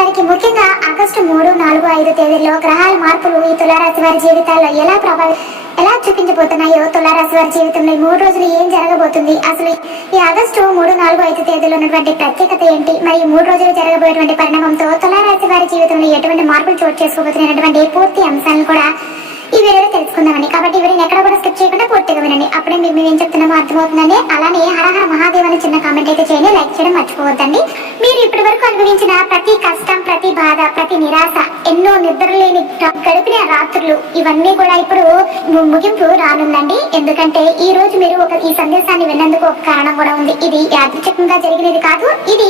వారికి ముఖ్యంగా ఆగస్టు 3, 4, 5 తేదీల్లో గ్రహాల మార్పులు ఈ తులారాశి వారి జీవితాల్లో ఎలా చూపించబోతున్నాయో, తులారాశి వారి జీవితంలో ఈ 3 రోజులు ఏం జరగబోతుంది, అసలు ఈ ఆగస్టు 3, 4, 5 తేదీలో ఉన్నటువంటి ప్రత్యేకత ఏంటి, మరి ఈ 3 రోజులు జరగబోయేటువంటి పరిణామంతో తులారాశి వారి జీవితంలో ఎటువంటి మార్పులు చోటు చేసుకోబోతున్నటువంటి పూర్తి అంశాలను కూడా ఈ వీడియోలో తెలుసుకుందామని. కాబట్టి ఈ వీడియోని ఎక్కడ కూడా స్కిప్ చేయకుండా పూర్తిగా వినండి. అప్పుడే మీరు ఏం చెప్తున్నామో అర్థమవుతుందండి. అలానే హరహర మహాదేవ్ అని చిన్న కామెంట్ అయితే చేయండి, లైక్ చేయడం మర్చిపోవద్దండి. మీరు ఇప్పటి వరకు అనుభవించిన ప్రతి కష్టం, ప్రతి బాధ, ప్రతి నిరాశ, ఎన్నో నిద్రలేని గడిపిన రాత్రులు, ఇవన్నీ కూడా ఇప్పుడు ముగింపు రానుందండి. ఎందుకంటే ఈ రోజు మీరు ఈ సందేశాన్ని విన్నందుకు ఒక కారణం కూడా ఉంది. ఇది యాదృచ్ఛికంగా జరిగినది కాదు, ఇది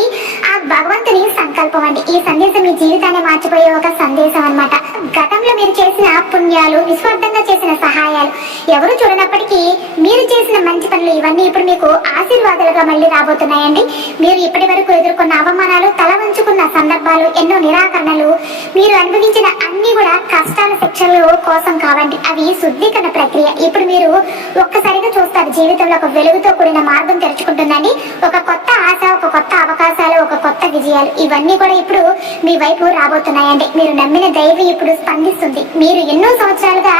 ఆ భగవంతుని సంకల్పం అండి. ఈ సందేశం మీ జీవితాన్ని మార్చిపోయే ఒక సందేశం అన్నమాట. గతంలో మీరు చేసిన పుణ్యాలు, నిస్వార్థంగా చేసిన సహాయాలు ఎవరు చూడనప్పటికీ మీరు చేసిన మంచి పనులు ఇవన్నీ ఇప్పుడు మీకు ఆశీర్వాదాలుగా మళ్ళీ రాబోతున్నాయండి. మీరు ఇప్పటి వరకు ఎదుర్కొన్న అవమానాలు, తల వంచుకున్న సందర్భాలు, ఎన్నో నిరాకరణలు, మీరు అనుభవించిన అన్ని కూడా కష్టాల శిక్షలు కోసం కావండి. అవి శుద్ధీకరణ ప్రక్రియ. ఇప్పుడు మీరు ఒక్కసారిగా చూస్తారు, జీవితంలో ఒక వెలుగుతో కూడిన మార్గం తెరుచుకుంటుందండి. ఒక కొత్త ఆశ, ఒక కొత్త అవకాశాలు, ఒక కొత్త విజయాలు, ఇవన్నీ కూడా ఇప్పుడు మీ వైపు రాబోతున్నాయండి. మీరు నమ్మిన దైవం ఇప్పుడు స్పందిస్తుంది. మీరు ఎన్నో సంవత్సరాలుగా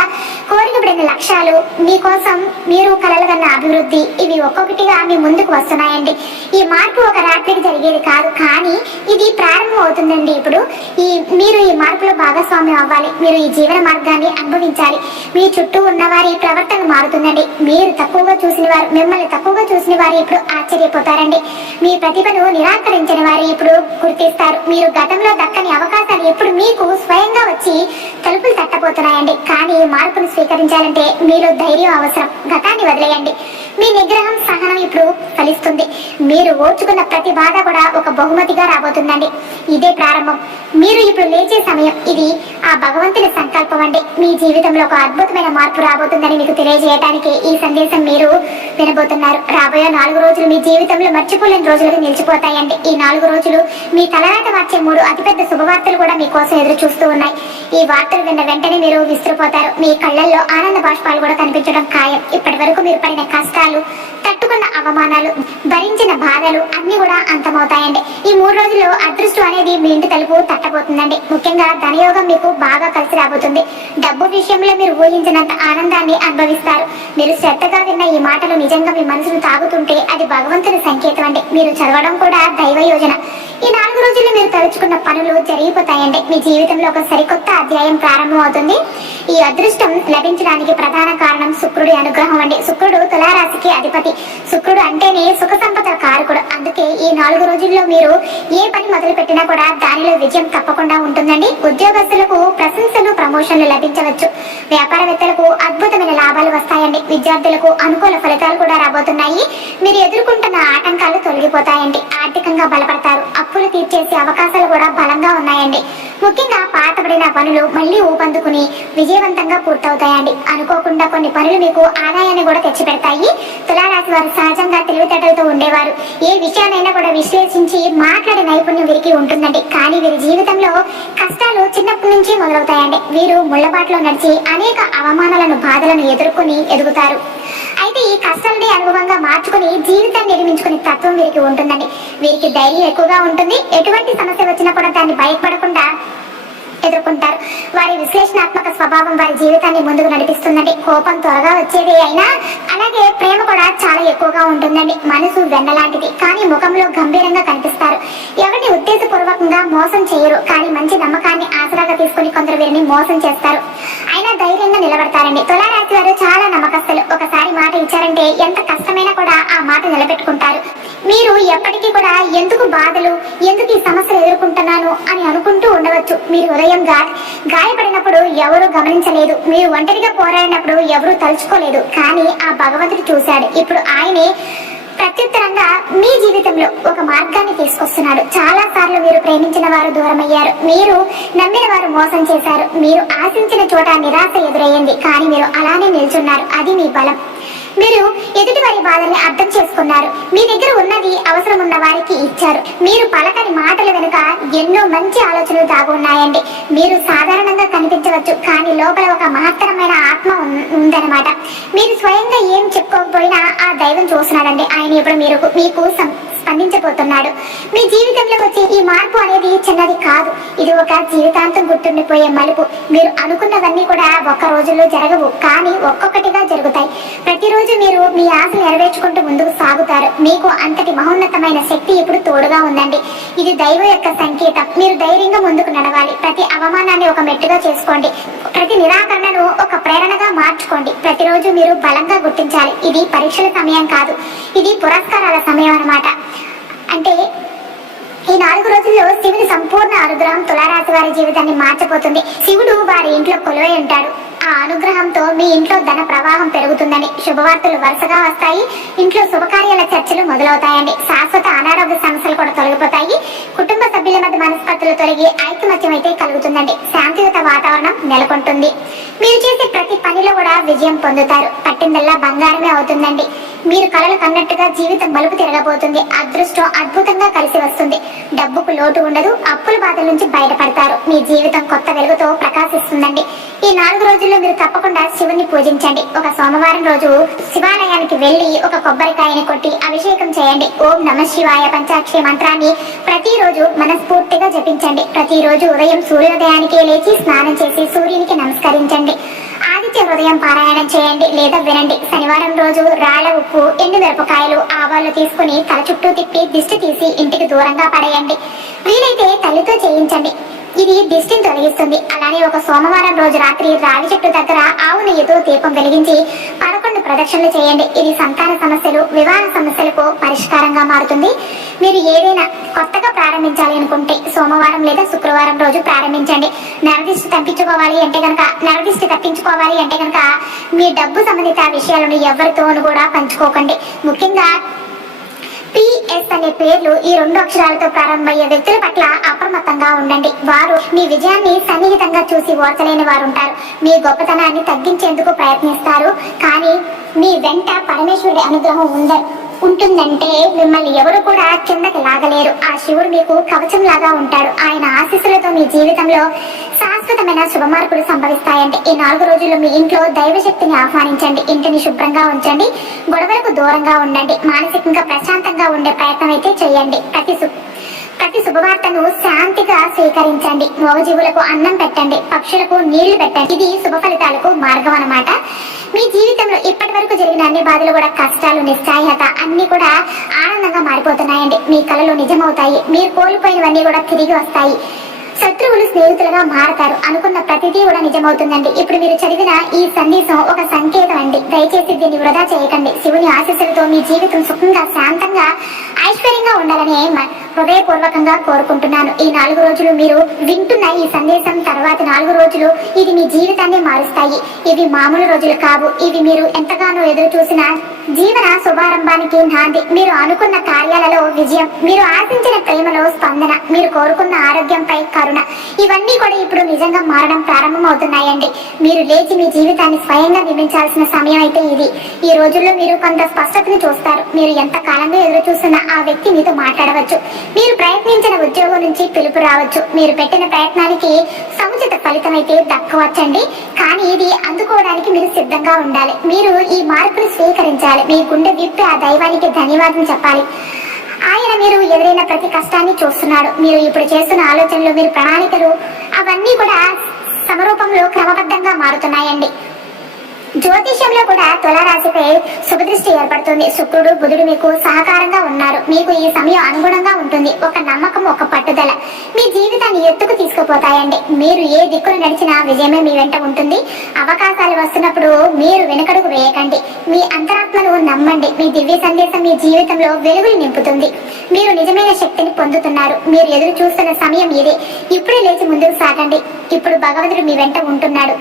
కోరికపడిన లక్ష్యాలు, మీకోసం మీరు కలలుగన్న అభివృద్ధి, ఇవి ఒక్కొక్కటిగా మీ ముందుకు వస్తున్నాయండి. ఈ మార్పు ఒక రాత్రికి జరిగేది కాదు, కానీ ఇది ప్రారంభం అవుతుందండి. ఇప్పుడు మీరు ఈ మార్పులో భాగస్వామ్యం అవ్వాలి. మీరు ఈ జీవన మార్గాన్ని అనుభవించాలి. మీ చుట్టూ ఉన్న వారి ప్రవర్తన మారుతుందండి. మీరు తక్కువగా చూసిన వారు, మిమ్మల్ని తక్కువగా చూసిన వారు ఇప్పుడు ఆశ్చర్యపోతారండి. మీ ప్రతిభను నిరాకరించిన వారు ఇప్పుడు గుర్తిస్తారు. మీరు గతంలో దక్కని అవకాశాలు ఇప్పుడు మీకు స్వయంగా వచ్చి తలుపులు తట్టబోతున్నాయండి. కానీ మార్పును స్వీకరించాలంటే మీలో ధైర్యం అవసరం. గతాన్ని వదిలేయండి. మీ నిగ్రహం, సహనం ఇప్పుడు ఫలిస్తుంది. మీరు ఓర్చుకున్న ప్రతి బాధ కూడా ఒక బహుమతిగా రాబోతుందండి. ఇదే ప్రారంభం. మీరు ఇప్పుడు లేచే సమయం. ఇది ఆ భగవంతుని సంకల్పం అండి. మీ జీవితంలో ఒక అద్భుతమైన మార్పు రాబోతుందని మీకు తెలియజేయడానికి ఈ సందేశం మీరు వినబోతున్నారు. రాబోయే 4 రోజులు మీ జీవితంలో మర్చిపోలేని రోజులుగా నిలిచిపోతాయండి. ఈ 4 రోజులు మీ తలరాత మార్చే 3 అతిపెద్ద శుభవార్తలు కూడా మీకోసం ఎదురు చూస్తూ ఉన్నాయి. ఈ వార్తలు విన్న వెంటనే మీరు విసిరిపోతారు. మీ కళ్ళల్లో ఆనంద బాష్పాలు కూడా కనిపించడం ఖాయం. ఇప్పటి వరకు మీరు పడిన కష్టాలు, తట్టుకున్న అవమానాలు, భరించిన బాధలు అన్ని కూడా అంతమవుతాయండి. ఈ 3 రోజుల్లో అదృష్టం అనేది మీ ఇంటి తలుపు తట్టబోతుందండి. ముఖ్యంగా ధనయోగం మీకు బాగా కలిసి రాబోతుంది. డబ్బు విషయంలో మీరు ఊహించినంత ఆనందాన్ని అనుభవిస్తారు. మీరు శ్రద్ధగా విన్న ఈ మాటలు నిజంగా మీ మనసును తాగుతుంటే అది భగవంతుని సంకేతం అండి. మీరు చదవడం కూడా దైవ యోజన. ఈ 4 రోజుల్లో మీరు తలుచుకున్న పనులు జరిగిపోతాయండి. మీ జీవితంలో ఒక సరికొత్త అధ్యాయం ప్రారంభం అవుతుంది. ఈ అదృష్టం లభించడానికి ప్రధాన కారణం శుక్రుడి అనుగ్రహం అండి. శుక్రుడు తులారాశికి అధిపతి. శుక్రుడు అంటేనే సుఖ సంపద కారకుడు. అందుకే ఈ 4 రోజుల్లో మీరు ఏ పని మొదలు పెట్టినా కూడా దానిలో విజయం తప్పకుండా ఉంటుందండి. ఉద్యోగస్తులకు ప్రశంసలు, ప్రమోషన్లు లభించవచ్చు. వ్యాపారవేత్తలకు అద్భుతమైన లాభాలు వస్తాయండి. విద్యార్థులకు అనుకూల ఫలితాలు కూడా రాబోతున్నాయి. మీరు ఎదుర్కొంటున్న ఆటంకాలు తొలగిపోతాయండి. ఆర్థికంగా బలపడతారు. అప్పులు తీర్చేసే అవకాశాలు కూడా బలంగా ఉన్నాయండి. ముఖ్యంగా పాతబడిన పనులు మళ్ళీ ఊపందుకుని విజయవంతంగా పూర్తవుతాయండి. అనుకోకుండా కొన్ని పనులు మీకు ఆదాయాన్ని కూడా తెచ్చిపెడతాయి. తులారాశి వారు సహజంగా తెలివితేటలతో ఉండేవారు. ఏ విషయాన్నైనా కూడా విశ్లేషించి మాట్లాడే నైపుణ్యం వీరికి ఉంటుందండి. కానీ వీరి జీవితంలో కష్టాలు చిన్నప్పటి నుంచి మొదలవుతాయండి. వీరు ముళ్ళబాట్లో నడిచి అనేక అవమానాలను, బాధలను ఎదుర్కొని ఎదుగుతారు. అయితే ఈ కష్టాలని అనుభవంగా మార్చుకుని జీవితాన్ని నిర్మించుకునే తత్వం వీరికి ఉంటుందండి. వీరికి ధైర్యం ఎక్కువగా ఉంటుంది. ఎటువంటి సమస్య వచ్చినా కూడా దాన్ని భయపడకుండా ఎదుర్కొంటారు. వారి విశ్లేషణాత్మక స్వభావం వారి జీవితాన్ని ముందుకు నడిపిస్తుందండి. కోపం త్వరగా వచ్చేది అయినా అలాగే ప్రేమ కూడా చాలా ఎక్కువగా ఉంటుందండి. మనసు వెన్నలాంటిది, కానీ ముఖంలో గంభీరంగా కనిపిస్తారు. ఎవరిని ఉద్దేశపూర్వకంగా మోసం చేయరు, కానీ మంచి నమ్మకాన్ని ఆసరాగా తీసుకుని కొందరు వీరిని మోసం చేస్తారు. అయినా ధైర్యంగా నిలబడతారండి. తులారాశి వారు చాలా నమ్మకస్తులు. ఒకసారి మాట ఇచ్చారంటే ఎంత కష్టమైనా కూడా ఆ మాట నిలబెట్టుకుంటారు. మీరు ఎప్పటికీ కూడా ఎందుకు బాధలు, ఎందుకు ఈ సమస్యలు ఎదుర్కొంటున్నాను అని అనుకుంటూ ఉండవచ్చు. మీరు ఉదయం గాయపడినప్పుడు ఎవరు గమనించలేదు. మీరు ఒంటరిగా పోరాడినప్పుడు ఎవరు తలుచుకోలేదు. కానీ ఆ భగవంతుడు చూశాడు. ఇప్పుడు ఆయనే ప్రత్యుత్తరంగా మీ జీవితంలో ఒక మార్గాన్ని తీసుకొస్తున్నాడు. చాలా సార్లు మీరు ప్రేమించిన వారు దూరమయ్యారు. మీరు నమ్మిన వారు మోసం చేశారు. మీరు ఆశించిన చోట నిరాశ ఎదురయ్యింది. కానీ మీరు అలానే నిల్చున్నారు. అది మీ బలం. మీరు ఎదుటి వారి బాధల్ని అర్థం చేసుకున్నారు. మీ దగ్గర ఉన్నది అవసరం ఉన్న వారికి ఇచ్చారు. మీరు పలకని మాటల వెనుక ఎన్నో మంచి ఆలోచనలు దాగున్నాయండి. మీరు సాధారణంగా కనిపించవచ్చు, కానీ లోపల ఒక మహత్తరమైన ఆత్మ ఉందన్నమాట. మీరు స్వయంగా ఏం చెప్పుకోకపోయినా ఆ దైవం చూస్తున్నాడండి. ఆయన ఇప్పుడు మీకు స్పందించబోతున్నాడు. మీ జీవితంలో వచ్చే ఈ మార్పు అనేది చిన్నది కాదు, ఇది ఒక జీవితాంతం గుర్తుండిపోయే మలుపు. మీరు అనుకున్నవన్నీ కూడా ఒక్క రోజుల్లో జరగవు, కానీ ఒక్కొక్కటిగా జరుగుతాయి. ప్రతిరోజు మీరు మీ ఆశ నెరవేర్చుకుంటూ ముందుకు సాగుతారు. మీకు అంతటి మహోన్నతమైన శక్తి ఇప్పుడు తోడుగా ఉందండి. ఇది దైవం యొక్క సంకేతం. మీరు ధైర్యంగా ముందుకు నడవాలి. ప్రతి అవమానాన్ని ఒక మెట్టుగా చేసుకోండి. ప్రతి నిరాకరణను ఒక ప్రేరణగా మార్చుకోండి. ప్రతిరోజు మీరు బలంగా గుర్తించాలి, ఇది పరీక్షల సమయం కాదు, ఇది పురస్కారాల సమయం అన్నమాట. అంటే ఈ 4 రోజుల్లో శివుని సంపూర్ణ అనుగ్రహం తులారాశి వారి జీవితాన్ని మార్చబోతుంది. శివుడు వారి ఇంట్లో కొలువై ఉంటాడు. ఆ అనుగ్రహంతో మీ ఇంట్లో ధన ప్రవాహం పెరుగుతుందని, శుభవార్తలు వరుసగా వస్తాయి. ఇంట్లో శుభకార్యాల చర్చలు మొదలవుతాయండి. శాశ్వత అనారోగ్య సమస్యలు కూడా తొలగిపోతాయి. కుటుంబ సభ్యుల మధ్య మనస్పర్ధలు తొలగి ఐకమత్యం అయితే కలుగుతుందండి. శాంతియుత వాతావరణం నెలకొంటుంది. మీరు చేసే ప్రతి పనిలో కూడా విజయం పొందుతారు. పట్టిందల్లా బంగారమే అవుతుందండి. మీరు కలలు కన్నట్టుగా జీవితం మలుపు తిరగబోతుంది. అదృష్టం అద్భుతంగా కలిసి వస్తుంది. డబ్బుకు లోటు ఉండదు. అప్పుల బాధల నుంచి బయటపడతారు. మీ జీవితం కొత్త వెలుగుతో ప్రకాశిస్తుందండి. ఈ 4 రోజుల్లో మీరు తప్పకుండా శివుని పూజించండి. ఒక సోమవారం రోజు శివాలయానికి వెళ్లి ఒక కొబ్బరికాయని కొట్టి అభిషేకం చేయండి. ఓం నమః శివాయ పంచాక్షరి మంత్రాన్ని ప్రతిరోజు మనస్ఫూర్తిగా జపించండి. ప్రతిరోజు ఉదయం సూర్యోదయానికి లేచి స్నానం చేసి సూర్యునికి నమస్కరించండి. ఆదిత్య హృదయం పారాయణం చేయండి లేదా వినండి. శనివారం రోజు రాళ్ల ఉప్పు, ఎండు మిరపకాయలు, ఆవాలు తీసుకుని తల చుట్టూ తిప్పి దిష్టి తీసి ఇంటికి దూరంగా పడేయండి. వీలైతే తల్లితో చేయించండి, ఇది దిష్టిని తొలగిస్తుంది. అలానే ఒక సోమవారం రోజు రాత్రి రావి చెట్టు దగ్గర ఆవు నెయ్యితో దీపం వెలిగించి 11 ప్రదక్షిణలు చేయండి. ఇది సంతాన సమస్యలు, వివాహ సమస్యలకు పరిష్కారంగా మారుతుంది. మీరు ఏదైనా కొత్తగా ప్రారంభించాలి అనుకుంటే సోమవారం లేదా శుక్రవారం రోజు ప్రారంభించండి. నరదిష్టి తప్పించుకోవాలి అంటే కనుక మీ డబ్బు సంబంధిత విషయాలను ఎవరితోనూ కూడా పంచుకోకండి. ముఖ్యంగా PS అనే పేర్లు ఈ 2 అక్షరాలతో ప్రారంభమయ్యే వ్యక్తుల పట్ల అప్రమత్తంగా ఉండండి. వారు మీ విజయాన్ని సన్నిహితంగా చూసి ఓర్చలేని వారు ఉంటారు. మీ గొప్పతనాన్ని తగ్గించేందుకు ప్రయత్నిస్తారు. కానీ మీ వెంట పరమేశ్వరుడి అనుగ్రహం ఉంటుందంటే మిమ్మల్ని ఎవరు కూడా కిందకి లాగలేరు. ఆ శివుడు మీకు కవచం లాగా ఉంటాడు. ఆయన ఆశీస్సులతో మీ జీవితంలో శాశ్వతమైన శుభమార్పులు సంభవిస్తాయండి. ఈ 4 రోజుల్లో మీ ఇంట్లో దైవశక్తిని ఆహ్వానించండి. ఇంటిని శుభ్రంగా ఉంచండి. గొడవలకు దూరంగా ఉండండి. మానసికంగా ప్రశాంతంగా ఉండే ప్రయత్నం అయితే చేయండి. ప్రతి శుభవార్తను శాంతిగా స్వీకరించండి. మూగజీవులకు అన్నం పెట్టండి. పక్షులకు నీళ్లు పెట్టండి. ఇది శుభ ఫలితాలకు మార్గం అన్నమాట. మీ జీవితంలో ఇప్పటి వరకు జరిగిన అన్ని బాధలు కూడా, కష్టాలు, నిశ్చాయత అన్ని కూడా ఆనందంగా మారిపోతున్నాయండి. మీ కలలు నిజమవుతాయి. మీరు కోల్పోయినవన్నీ కూడా తిరిగి వస్తాయి. శత్రువులు స్నేహితులుగా మారతారు. అనుకున్న ప్రతిదీ కూడా నిజమవుతుందండి. ఇప్పుడు మీరు చదివిన ఈ సందేశం ఒక సంకేతం అండి. దయచేసి దీన్ని వృధా చేయకండి. శివుని ఆశీస్సులతో మీ జీవితం సుఖంగా, శాంతంగా, ఐశ్వర్యంగా ఉండాలని హృదయపూర్వకంగా కోరుకుంటున్నాను. ఈ 4 రోజులు మీరు వింటున్న ఈ సందేశం తర్వాత 4 రోజులు ఇది మీ జీవితాన్ని మారుస్తాయి. ఇవి మామూలు రోజులు కావు. ఇవి మీరు ఎంతగానో ఎదురు చూసిన జీవన శుభారంభానికి నాంది. మీరు అనుకున్న కార్యాలలో విజయం, మీరు ఆశించిన ప్రేమలో స్పందన, మీరు కోరుకున్న ఆరోగ్యంపై కరుణ, ఇవన్నీ కూడా ఇప్పుడు నిజంగా మారడం ప్రారంభం అవుతున్నాయండి. మీరు లేచి మీ జీవితాన్ని స్వయంగా నిర్మించాల్సిన సమయం అయితే ఇది. ఈ రోజుల్లో మీరు కొంత స్పష్టతను చూస్తారు. మీరు ఎంత కాలంగా ఎదురు చూస్తున్న ఆ వ్యక్తి మీతో మాట్లాడవచ్చు. మీరు ప్రయత్నించిన ఉద్యోగం నుంచి పిలుపు రావచ్చు. మీరు పెట్టిన ప్రయత్నానికి సముచిత ఫలితం అయితే దక్కవచ్చండి. కానీ ఇది అందుకోవడానికి మీరు సిద్ధంగా ఉండాలి. మీరు ఈ మార్పును స్వీకరించాలి. మీ గుండె విప్పి ఆ దైవానికి ధన్యవాదం చెప్పాలి. ఆయన మీరు ఎదురైన ప్రతి కష్టాన్ని చూస్తున్నాడు. మీరు ఇప్పుడు చేస్తున్న ఆలోచనలు, మీరు ప్రణాళికలు అవన్నీ కూడా సమరూపంలో క్రమబద్ధంగా మారుతున్నాయండి. జ్యోతిష్యంలో కూడా తులారాశిపై శుభదృష్టి ఏర్పడుతుంది. శుక్రుడు, బుధుడు మీకు సహకారంగా ఉన్నారు. మీకు ఈ సమయం అనుగుణంగా ఉంటుంది. ఒక నమ్మకం, ఒక పట్టుదల మీ జీవితాన్ని ఎత్తుకు తీసుకుపోతాయండి. మీరు ఏ దిక్కును నడిచినా విజయమే మీ వెంట ఉంటుంది. అవకాశాలు వస్తున్నప్పుడు మీరు వెనుకడుగు వేయకండి. మీ అంతరాత్మను నమ్మండి. మీ దివ్య సందేశం మీ జీవితంలో వెలుగులు నింపుతుంది. మీరు నిజమైన శక్తిని పొందుతున్నారు. మీరు ఎదురు చూస్తున్న సమయం ఇదే. ఇప్పుడే లేచి ముందుకు సాగండి. ఇప్పుడు భగవంతుడు మీ వెంట ఉంటున్నాడు.